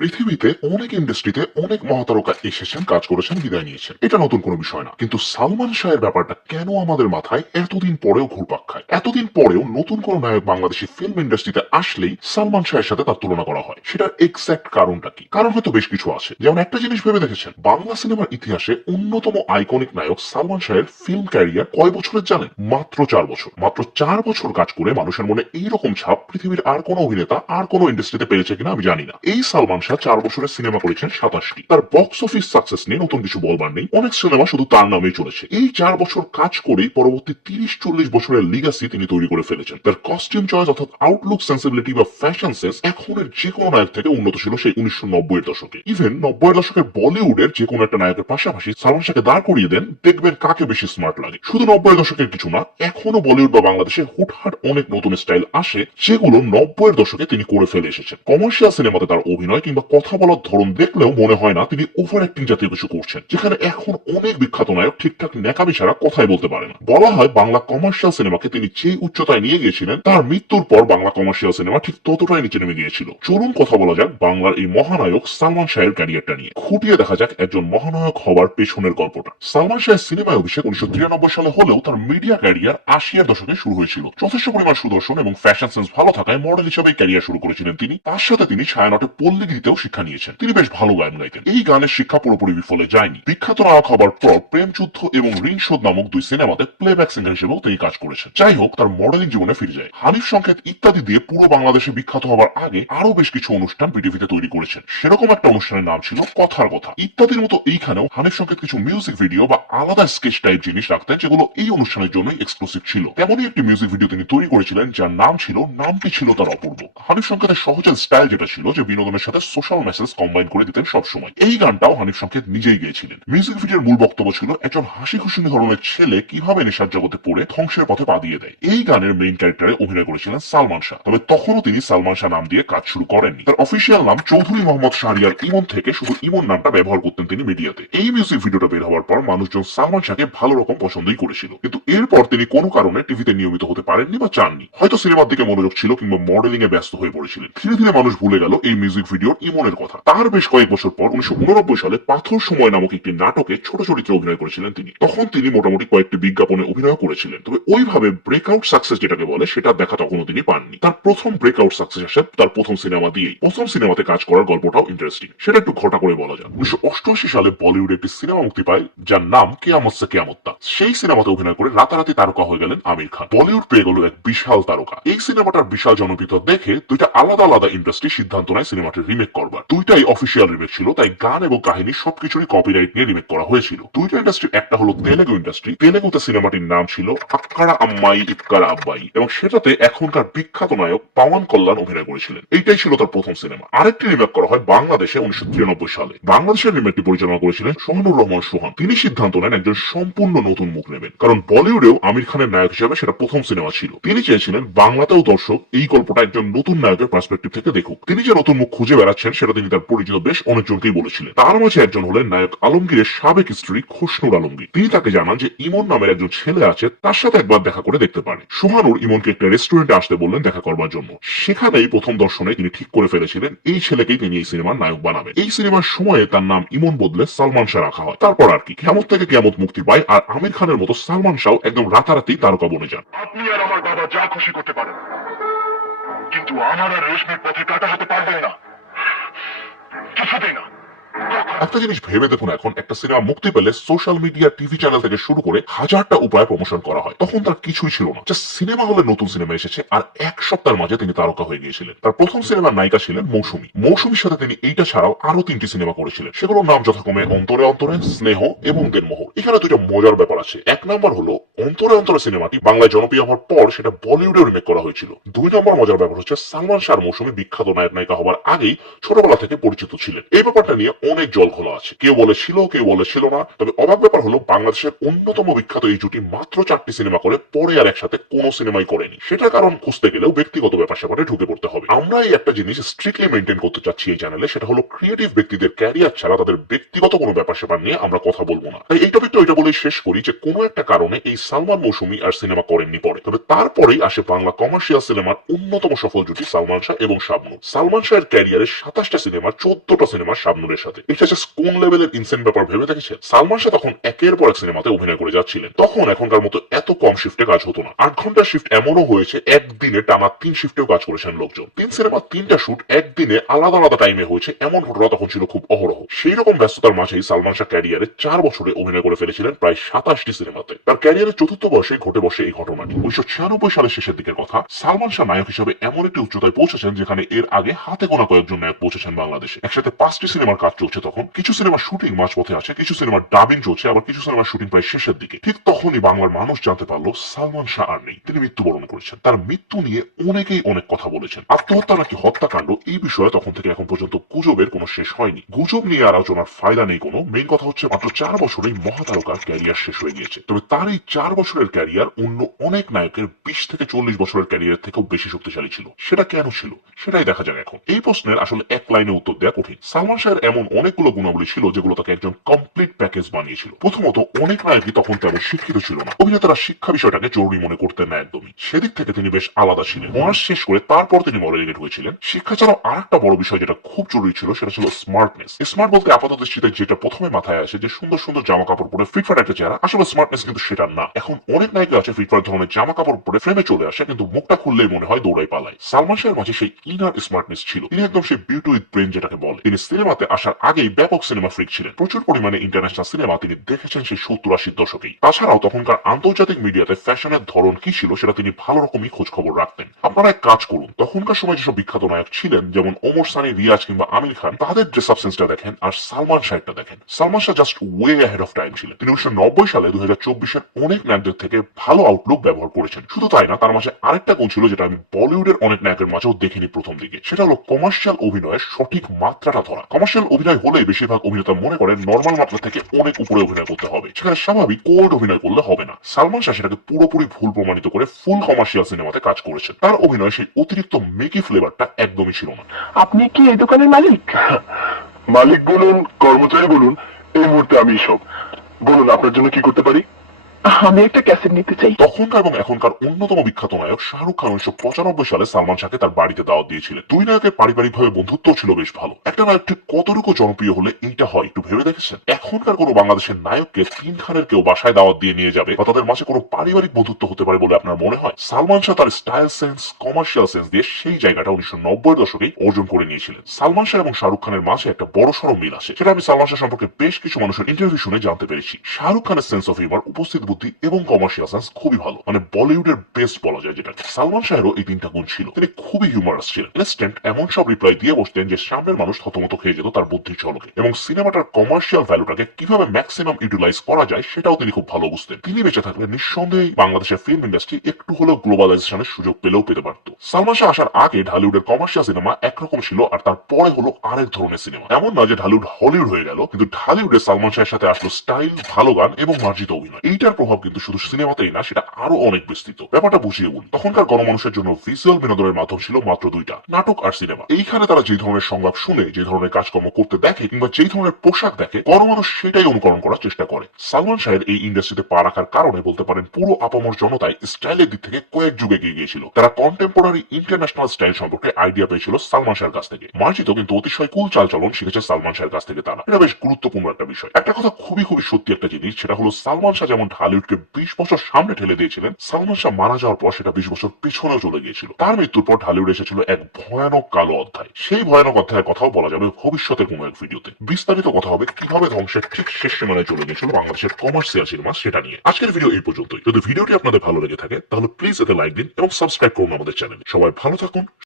পৃথিবীতে অনেক ইন্ডাস্ট্রিতে অনেক মহাতারকা এসেছেন, কাজ করেছেন, বিদায় নিয়েছেন। এটা নতুন কোনো বিষয় না। কিন্তু সালমান শাহের ব্যাপারটা কেন আমাদের মাথায় এতদিন পরেও ঘুরপাক খায়? এতদিন পরেও নতুন কোনো নায়ক বাংলাদেশি ফিল্ম ইন্ডাস্ট্রিতে আসলেই সালমান শাহের সাথে তার তুলনা করা হয়। সেটার এক্সাক্ট কারণটা কি? কারণ হয়তো বেশ কিছু আছে। যেমন একটা জিনিস ভেবে দেখেছেন, বাংলা সিনেমার ইতিহাসে অন্যতম আইকনিক নায়ক সালমান শাহের ফিল্ম ক্যারিয়ার কয় বছরের জানেন? মাত্র 4 বছর। মাত্র 4 বছর কাজ করে মানুষের মনে এইরকম ছাপ পৃথিবীর আর কোনো অভিনেতা আর কোনো ইন্ডাস্ট্রিতে পেয়েছে কিনা আমি জানি না। এই সালমান শাহ 4 বছরের সিনেমা করেছেন 27টি। তার বক্স অফিস সাকসেস নিয়ে নতুন কিছু বলবার নেই, অনেক সিনেমা শুধু তার নামেই চলেছে। এই 4 বছর কাজ করেই পরবর্তী 30-40 বছরের লিগাসি তিনি তৈরি করে ফেলেছেন। তার কস্টিউম চয়েস অর্থাৎ আউটলুক, সেন্সিবিলিটি বা ফ্যাশন সেন্স এখনের যে কোনো নায়ক থেকে উন্নত ছিল সেই 1990 এর দশকে। ইভেন 90 এর দশকের বলিউডের যে কোনো একটা নায়কের পাশাপাশি সালমান শাহকে দাঁড় করিয়ে দেন, দেখবেন কাকে বেশি স্মার্ট লাগে। শুধু 90 এর দশকের কিছু না, এখনো বলিউড বা বাংলাদেশে হুটহাট অনেক নতুন স্টাইল আসে যেগুলো 90 এর দশকে তিনি করে ফেলে এসেছেন। কমার্শিয়াল সিনেমাতে তার অভিনয় কিংবা কথা বলার ধরন দেখলেও মনে হয় না তিনি ওভার অ্যাক্টিং জাতীয় কিছু করছেন, যেখানে এখন অনেক বিখ্যাত নায়ক ঠিকঠাক ন্যাকামি ছাড়া কথাই বলতে পারে না। বলা হয় বাংলা কমার্শিয়াল সিনেমাকে তিনি যে উচ্চতায় নিয়ে গিয়েছিলেন, তার মৃত্যুর পর বাংলা কমার্শিয়াল সিনেমা ঠিক ততটাই নিচে নেমে গিয়েছিল। চলুন কথা বলা যাক বাংলার এই মহানায়ক সালমান শাহের ক্যারিয়ারটা নিয়ে। খুঁটিয়ে দেখা যাক একজন মহানায়ক হওয়ার পেছনের গল্পটা। সালমান শাহের সিনেমায় অভিষেক 1993 সালে হলেও তার মিডিয়া ক্যারিয়ার 80 এর দশকে শুরু হয়েছিল। যথেষ্ট পরিমাণ সুদর্শন এবং ফ্যাশন সেন্স ভালো থাকায় মডেল হিসেবে ক্যারিয়ার শুরু করেছিলেন তিনি। তার সাথে তিনি ছায়ানটে পল্লী গীতেও শিক্ষা নিয়েছেন। তিনি বেশ ভালো গান গাইতেন। এই গানের শিক্ষা পুরোপুরি বিফলে যায়নি। বিখ্যাত নায়ক হবার পর প্রেম যুদ্ধ এবং ঋণ শোধ নামক দুই সিনেমাতে প্লেব্যাক সিঙ্গার হিসেবেও তিনি কাজ করেছেন। যাই হোক, তার মডেলিং জীবনে ফিরে যায়। হানিফ সংকেত ইত্যাদি দিয়ে পুরো বাংলাদেশে বিখ্যাত হবার আগে আরো বেশ কিছু অনুষ্ঠান বিটিভিতে তৈরি করেছেন। সেরকম একটা অনুষ্ঠানের নাম ছিল কথার কথা। ইত্যাদির মতো এইখানেও হানিফ সংকেত কিছু মিউজিক ভিডিও বা আলাদা স্কেচ টাইপ জিনিস রাখতেন, যেগুলো এই অনুষ্ঠানের জন্যই এক্সক্লুসিভ ছিল। তেমনই একটি মিউজিক ভিডিও তিনি তৈরি করেছিলেন যার নামটি ছিল তার অপূর্ব। হানিফ সংকেতের সহজের স্টাইল যেটা ছিল যে বিনোদনের সাথে সোশ্যাল মেসেজ কম্বাইন করে দিতেন সবসময়। এই গানটাও হানিফ সংকেত নিজেই গেয়েছিলেন। মিউজিক ভিডিওর মূল বক্তব্য ছিল একজন হাসি খুশি ধরনের ছেলে কিভাবে নেশার জগতে পড়ে ধ্বংসের পথে পা দিয়ে দেয়। এই গানের মেইন ক্যারেক্টারে অভিনয় করেছিলেন সালমান শাহ। তবে তখনও তিনি সালমান শাহ নাম দিয়ে কাজ শুরু করেননি। তার অফিসিয়াল নাম চৌধুরী মোহাম্মদ শাহরিয়ার ইমন থেকে শুধু ইমন নামটা ব্যবহার করতেন তিনি মিডিয়াতে। এই মিউজিক ভিডিওটা বের হওয়ার পর মানুষজন সালমান শাহকে ভালো রকম পছন্দই করেছিল, কিন্তু এরপর তিনি কোনো কারণে টিভিতে নিয়মিত হতে পারেননি বা চাননি। হয়তো সিনেমার দিকে মনোযোগ ছিল কিংবা মডেলিং এ ব্যস্ত হয়ে পড়েছিলেন। ধীরে ধীরে মানুষ ভুলে গেল এই মিউজিক ভিডিওর ইমনের কথা। তার বেশ কয়েক বছর পর 1989 সালে পাথর সময় নামক একটি নাটকে ছোট চরিত্রে অভিনয় করেছিলেন তিনি। তখন তিনি মোটামুটি কয়েকটি বিজ্ঞাপনে অভিনয় করেছিলেন। তবে ওইভাবে ব্রেকআউট সাকসেস যেটাকে বলে সেটা দেখা তখনও তিনি পাননি। তার প্রথম ব্রেকআউট সাকসেস আসে তার প্রথম সিনেমা দিয়েই। প্রথম সিনেমাতে কাজ করার গল্পটাও ইন্টারেস্টিং। সেটা একটু ঘটা করে বলা যাক। 1988 সালে বলিউডে একটি সিনেমা মুক্তি পায় যার নাম কিয়ামত সে কিয়ামত তক। সেই সিনেমাতে অভিনয় করে রাতারাতি তারকা হয়ে গেলেন আমির খান। বলিউড পেয়ে গেল এক বিশাল তারকা। এই সিনেমাটার বিশাল জনপ্রিয়তা দেখে দুইটা আলাদা আলাদা ইন্ডাস্ট্রি সিদ্ধান্ত নেয় সিনেমাটির রিমেক করবার। দুইটাই অফিসিয়াল রিমেক ছিল, তাই গান এবং কাহিনী সবকিছুরই কপিরাইট নিয়ে রিমেক করা হয়েছিল। দুইটা ইন্ডাস্ট্রি, একটা হলো তেলেগু ইন্ডাস্ট্রি। তেলেগুতে সিনেমাটির নাম ছিল আক্কারা আম্মাই ইক্কারা আব্বাই এবং সেটাতে এখনকার বিখ্যাত নায়ক পাওয়ান কল্যাণ অভিনয় করেছিলেন। এইটাই ছিল তার প্রথম সিনেমা। আরেকটি রিমেক করা হয় বাংলাদেশে 1993 সালে। বাংলাদেশের রিমেকটি পরিচালনা করেছিলেন সোহানুর রহমান সোহান। তিনি সিদ্ধান্ত নেন একজন সম্পূর্ণ নতুন মুখ নেবেন, কারণ বলিউডেও আমির খানের নায়ক হিসেবে সেটা প্রথম সিনেমা ছিল। তিনি চেয়েছিলেন বাংলাতেও দর্শক এই গল্পটা একজন নতুন নায়কের পার্সপেক্টিভ থেকে দেখুক। তিনি যে নতুন মুখ খুঁজে বেড়াচ্ছেন সেটা তিনি তার পরিচিত বেশ অনেকজনকেই বলেছিলেন। তার মাঝে একজন হলেন নায়ক আলমগীরের সাবেক স্ত্রী খোশনুর আলমগীর। তিনি তাকে জানান যে ইমন নামের একজন ছেলে আছে, তার সাথে একবার দেখা করে দেখতে পারে। সোহানুর ইমনকে একটা রেস্টুরেন্টে আসতে বললেন দেখা করবার জন্য। সেখানেই প্রথম দর্শনে তিনি ঠিক করে ফেলেছিলেন এই ছেলেকেই তিনি এই সিনেমার নায়ক বানাবেন। এই সিনেমার সময়ে তার নাম ইমন বদলে সালমান শাহ রাখা হয়। তারপর আর কি, কিয়ামত থেকে কিয়ামত মুক্তি পায় আর আমির খানের মতো সালমান শাহ একদম রাতারাতি তারকা বনে যান। আপনি আর আমার বাবা যা খুশি করতে পারেন, কিন্তু আমার আর রেশমির পথে কাটা হতে পারবেন না, কিছুতেই না। একটা জিনিস ভেবে দেখুন, এখন একটা সিনেমা মুক্তি পেলে সোশ্যাল মিডিয়া, টিভি চ্যানেল থেকে শুরু করে হাজারটা উপায়ে প্রমোশন করা হয়। তখন তার কিছুই ছিল না, জাস্ট সিনেমা হলে নতুন সিনেমা এসেছে আর এক সপ্তাহের মাঝে তিনি তারকা হয়ে গিয়েছিলেন। তার প্রথম সিনেমার নায়িকা ছিলেন মৌসুমী। মৌসুমীর সাথে তিনি এইটা ছাড়াও আরো 3টি সিনেমা করেছিলেন। সেগুলোর নাম যথাক্রমে অন্তরে অন্তরে, স্নেহ এবং দেনমোহর। এখানে দুইটা মজার ব্যাপার আছে। এক নম্বর হলো অন্তরে অন্তরে সিনেমাটি বাংলায় জনপ্রিয় হওয়ার পর সেটা বলিউডে রিমেক করা হয়েছিল। 2 নম্বর মজার ব্যাপার হচ্ছে সালমান শাহ মৌসুমী বিখ্যাত নায়ক নায়িকা হওয়ার আগেই ছোটবেলা থেকে পরিচিত ছিলেন। এই ব্যাপারটা নিয়ে অনেক জল জল খোলা আছে। কেউ বলে ছিল, কেউ বলে ছিল না। তবে অবাক ব্যাপার হলো বাংলাদেশের অন্যতম বিখ্যাত এই জুটি মাত্র 4টি সিনেমা করে পরে আর একসাথে কোনো সিনেমাই করেনি। সেটার কারণ খুঁজতে গেলেও ব্যক্তিগত ব্যাপার স্যাপারে ঢুকে পড়তে হবে। আমরা এই একটা জিনিস স্ট্রিক্টলি মেনটেন করতে চাচ্ছি এই চ্যানেলে, সেটা হলো ক্রিয়েটিভ ব্যক্তিদের ক্যারিয়ার ছাড়া তাদের ব্যক্তিগত কোনো ব্যাপার স্যাপার নিয়ে আমরা কথা বলবো না। তাই এই টপিকটা ওইটা বলেই শেষ করি যে কোনো একটা কারণে এই সালমান মৌসুমী আর সিনেমা করেননি পরে। তবে তারপরেই আসে বাংলা কমার্শিয়াল সিনেমার অন্যতম সফল জুটি সালমান শাহ এবং শাবনূর। সালমান শাহের ক্যারিয়ারে 27টা সিনেমা, 14টা সিনেমা শাবনূরের সাথে। এটা জাস্ট কোন লেভেলের ইনসেন্ট ব্যাপার ভেবে দেখেছেন? সালমান শাহ তখন একের পর এক সিনেমাতে অভিনয় করে যাচ্ছিলেন। তখন এখনকার মতো এত কম শিফটে কাজ হতো না। 8 ঘন্টার শিফট এমনও হয়েছে একদিনে টানা 3 শিফটেও কাজ করেছেন লোকজন। 3 সিনেমা 3টা শুট একদিনে আলাদা আলাদা টাইমে হয়েছে, এমন ঘটনা তখন ছিল খুব অহরহ। সেই রকম ব্যস্ততার মাঝেই সালমান শাহ ক্যারিয়ারে 4 বছরে অভিনয় করে ফেলেছিলেন প্রায় 27টি সিনেমাতে। তার ক্যারিয়ারের চতুর্থ বর্ষে ঘটে বসে এই ঘটনাটি। 1996 সালের শেষের দিকের কথা। সালমান শাহ নায়ক হিসেবে এমন একটি উচ্চতায় পৌঁছেছেন যেখানে এর আগে হাতে গোনা কয়েকজন নায়ক পৌঁছেছেন বাংলাদেশে। একসাথে 5টি সিনেমার কাজ চলছে তখন। কিছু সিনেমার শুটিং মাঝপথে আছে, কিছু সিনেমার ডাবিং চলছে, আবার কিছু সিনেমার শুটিং প্রায় শেষের দিকে। ঠিক তখনই বাংলার মানুষ জানতে পারলো সালমান শাহ আর নেই, তিনি মৃত্যুবরণ করেছেন। তার মৃত্যু নিয়ে অনেকেই অনেক কথা বলেছেন। আত্মহত্যা নাকি হত্যাকাণ্ড, এই বিষয়ে তখন থেকে এখন পর্যন্ত গুজবের কোনো শেষ হয়নি। গুজব নিয়ে আলোচনার ফায়দা নেই কোনো। মেইন কথা হচ্ছে মাত্র 4 বছরেই মহাতারকার ক্যারিয়ার শেষ হয়ে গিয়েছে। তবে তার এই 4 বছরের ক্যারিয়ার অন্য অনেক নায়কের 20 থেকে 40 বছরের ক্যারিয়ার থেকেও বেশি শক্তিশালী ছিল। সেটা কেন ছিল সেটাই দেখা যাক এখন। এই প্রশ্নের আসলে এক লাইনে উত্তর দেওয়া কঠিন। সালমান শাহের এমন অনেকগুলো গুণাবলী ছিল যেগুলো তাকে একজন কমপ্লিট প্যাকেজ বানিয়েছিল। প্রথমত, অনেক নায়কই তখন তেমন শিক্ষিত ছিল না। অভিনেতারা শিক্ষা বিষয়টাকে জরুরি মনে করতেন না একদমই। সেদিক থেকে তিনি বেশ আলাদা ছিলেন। অনার্স শেষ করে তারপর তিনি মডেলিং এ ঢুকেছিলেন। শিক্ষা ছাড়াও আরেকটা বড় বিষয় যেটা খুব জরুরি ছিল সেটা ছিল স্মার্টনেস। স্মার্ট বলতে আপাত দৃষ্টিতে যেটা প্রথমে মাথায় আসে যে সুন্দর সুন্দর জামা কাপড় পরে ফিটফাট একটা চেহারা, আসলে স্মার্টনেস কিন্তু সেটা না। এখন অনেক নায়িকা আছে ফিটফাট ধরনের জামা কাপড় পরে ফ্রেমে চলে আসে, কিন্তু মুখটা খুললেই মনে হয় দৌড়াই পালায়। সালমান শাহের মাঝে সেই ইনার স্মার্টনেস ছিল। তিনি একদম সেই বিউটি উইথ ব্রেন যেটাকে বলে। তিনি সিনেমাতে আসার আগেই ব্যাপক সিনেমা ফ্রিক ছিলেন। প্রচুর পরিমাণে ইন্টারন্যাশনাল সিনেমা তিনি দেখেছেন সেই 70-80 দশকেই। তাছাড়াও তখনকার আন্তর্জাতিক মিডিয়াতে ফ্যাশনের ধরন কি ছিল সেটা তিনি ভালো রকমই খোঁজ খবর রাখতেন। আপনারা এক কাজ করুন, তখনকার সময় যেসব বিখ্যাত নায়ক ছিলেন যেমন ওমর সানি, রিয়াজ কিংবা আমির খান, তাদের ড্রেস আপ সেন্সটা দেখেন আর সালমান শাহটা দেখেন। Salman Shah just way ahead of time ছিলেন। তিনি 1990 সালে 2024-এর অনেক নায়কদের থেকে ভালো আউটলুক ব্যবহার করেছেন। শুধু তাই না, তার মাঝে আরেকটা গুণ ছিল যেটা আমি বলিউডের অনেক নায়কের মাঝেও দেখিনি প্রথম দিকে। সেটা হলো কমার্শিয়াল অভিনয়ের সঠিক মাত্রাটা ধরা। কমার্শিয়াল অভিনয় হলে বেশিরভাগ অভিনেতা মনে করেন নর্মাল মাত্রা থেকে অনেক উপরে অভিনয় করতে হবে, সেখানে স্বাভাবিক কোল্ড অভিনয় করলে হবে না। সালমান শাহ সেটাকে পুরোপুরি ভুল প্রমাণিত করে ফুল কমার্শিয়াল সিনেমাতে কাজ করেছেন। তার অভিনয় সেই অতিরিক্ত মেকি ফ্লেভারটা একদমই ছিল না। আপনি কি এই দোকানের মালিক? মালিক বলুন, কর্মচারী বলুন, এই মুহূর্তে আমি সব। বলুন আপনার জন্য কি করতে পারি? আমি একটা ক্যাসেট নিতে চাই। তখনকার এবং এখনকার অন্যতম বিখ্যাত নায়ক শাহরুখ খান 1995 সালে সালমান শাহকে তার বাড়িতে দাওয়াত দিয়েছিলেন। দুই নায়কের পারিবারিকভাবে বন্ধুত্ব ছিল বেশ ভালো। একটা নায়ক ঠিক কতটুকু জনপ্রিয় হলে এইটা হয় একটু ভেবে দেখেছেন? এখনকার কোনো বাংলাদেশের নায়ককে 3 খানের কেউ বাসায় দাওয়াত দিয়ে নিয়ে যাবে বা তাদের মাঝে কোনো পারিবারিক বন্ধুত্ব হতে পারে বলে আপনার মনে হয়? সালমান শাহ তার স্টাইল সেন্স, কমার্শিয়াল সেন্স দিয়ে সেই জায়গাটা 1990-এর দশকেই অর্জন করে নিয়েছিলেন। সালমান শাহ এবং শাহরুখ খানের মাঝে একটা বড়সড় মিল আছে, সেটা আমি সালমান শাহ সম্পর্কে বেশ কিছু মানুষের ইন্টারভিউ শুনে জানতে পেরেছি। শাহরুখ খানের সেন্স অফ হিউমার, উপস্থিত বুদ্ধি এবং কমার্শিয়াল সেন্স খুবই ভালো, মানে বলিউডের বেস্ট বলা যায় যেটা। সালমান শাহেরও এই 3টা গুণ ছিল। তিনি খুবই হিউমারাস ছিলেন। ইনস্ট্যান্ট এমন সব রিপ্লাই দিয়ে বসতেন যে সামনের মানুষ থতমত খেয়ে যেত তার বুদ্ধির ঝলকে। এবং সিনেমাটার কমার্শিয়াল ভ্যালুটাকে কিভাবে ম্যাক্সিমাম ইউটিলাইজ করা যায় সেটাও তিনি খুব ভালো বুঝতেন। তিনি বেঁচে থাকলে নিঃসন্দেহে বাংলাদেশের ফিল্ম ইন্ডাস্ট্রি একটু হলেও গ্লোবালাইজেশনের সুযোগ পেলেও পেতে পারত। সালমান শাহ আসার আগে ঢালিউডের কমার্শিয়াল সিনেমা একরকম ছিল, আর তারপরে হলো আরেক ধরনের সিনেমা। এমন না যে ঢালিউড হলিউড হয়ে গেল, কিন্তু ঢালিউডে সালমান শাহের সাথে আসলো স্টাইল, ভালো গান এবং মার্জিত অভিনয়। এইটার প্রভাব কিন্তু শুধু সিনেমাতেই না, সেটা আরো অনেক বিস্তৃত। ব্যাপারটা বুঝিয়ে বলি। তখনকার গণমানুষের জন্য ভিজুয়াল বিনোদনের মাধ্যম ছিল মাত্র 2টা, নাটক আর সিনেমা। এইখানে তারা যে ধরনের সংলাপ শুনে, যে ধরনের কাজকর্ম করতে দেখে কিংবা যে ধরনের পোশাক দেখে, গণমানুষ সেটাই অনুকরণ করার চেষ্টা করে। সালমান শাহের এই ইন্ডাস্ট্রিতে পা রাখার কারণে বলতে পারেন পুরো আপামর জনতায় স্টাইলের দিক থেকে কয়েক যুগে এগিয়ে গিয়েছিল। তারা কন্টেম্পোরারি ইন্টারন্যাশনাল স্টাইল সম্পর্কে আইডিয়া পেয়েছিল সালমান শাহের কাছ থেকে। মার্জিত কিন্তু অতিশয় কুল চালচলন শিখেছে সালমান শাহের কাছ থেকে তারা। এটা বেশ গুরুত্বপূর্ণ একটা বিষয়। একটা কথা খুবই সত্যি একটা জিনিস, সেটা হলো সালমান শাহ যেমন ঢালিউডকে 20 বছর সামনে ঠেলে দিয়েছিলেন, সালমান শাহ মারা যাওয়ার পর সেটা 20 বছর পিছনেও চলে গিয়েছিল। তার মৃত্যুর পর ঢালিউডে এসেছিল এক ভয়ানক কালো অধ্যায়। সেই ভয়ানক অধ্যায়ের কথাও বলা যাবে ভবিষ্যতের কোনো এক ভিডিওতে। বিস্তারিত কথা হবে কিভাবে ধ্বংসের ঠিক শেষ সীমানায় চলে গিয়েছিল বাংলাদেশের কমার্শিয়াল সিনেমা, সেটা নিয়ে। আজকের ভিডিও এই পর্যন্তই। যদি ভিডিওটি আপনাদের ভালো লেগে থাকে তাহলে প্লিজ এতে লাইক দিন এবং সাবস্ক্রাইব করুন আমাদের চ্যানেল। সবাই ভালো থাকুন।